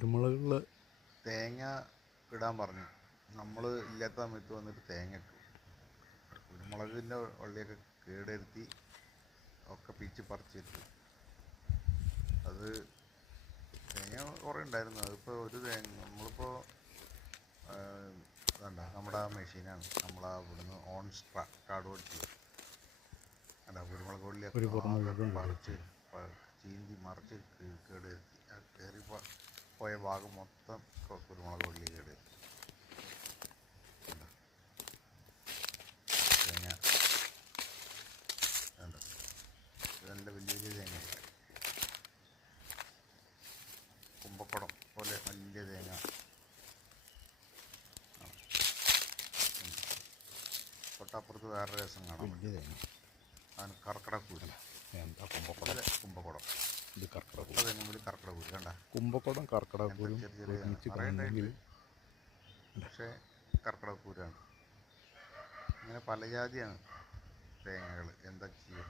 കുരുമുളകുള്ള തേങ്ങ ഇടാൻ പറഞ്ഞു. നമ്മൾ ഇല്ലാത്ത സമയത്ത് വന്നിട്ട് തേങ്ങ ഇട്ടു. കുരുമുളകിൻ്റെ വള്ളിയൊക്കെ കേടെടുത്തി ഒക്കെ പിച്ച് പറിച്ചിട്ടു. അത് തേങ്ങ കുറേ ഉണ്ടായിരുന്നു. അതിപ്പോൾ ഒരു തേങ്ങ നമ്മളിപ്പോൾ അതണ്ട നമ്മുടെ ആ മെഷീനാണ് നമ്മളാ ഇവിടുന്ന് ഓൺ കാട് പഠിച്ചത്. അല്ല കുരുമുളക് ഒരു വള്ളിയൊക്കെ ആകെ കുരുമുളകുണ്ട്. പറിച്ച് ചീന്തി മറിച്ച് കേടെടുത്തി. ആ കയറി പോയ ഭാഗം മൊത്തം കുരുമുളക് വള്ളി കേടെടുത്തി. തേങ്ങ വേണ്ട, നല്ല വലിയ വലിയ തേങ്ങ, കുമ്പക്കുടം പോലെ വലിയ തേങ്ങ. തൊട്ടപ്പുറത്ത് വേറെ രസം കാണാൻ വലിയ പറ്റും. തേങ്ങ. അതിന് കർക്കിടക്കൂര്. എന്താ കുമ്പക്കുടം? കുമ്പക്കുടം. ഇത് കർക്കിടക. തെങ്ങുമ്പിൽ കർക്കിടക്കൂര് കണ്ട. കുമ്പക്കുടം കർക്കിടകൂരും ചെറിയ ചെറിയ ഒരുമിച്ച് നിറയെ കാണണമെങ്കിൽ ഉണ്ടായിട്ടുണ്ട്. പക്ഷേ കർക്കിടക്കൂരാണ്. ഇങ്ങനെ പല ജാതിയാണ് തേങ്ങകൾ. എന്താ ചെയ്യുക?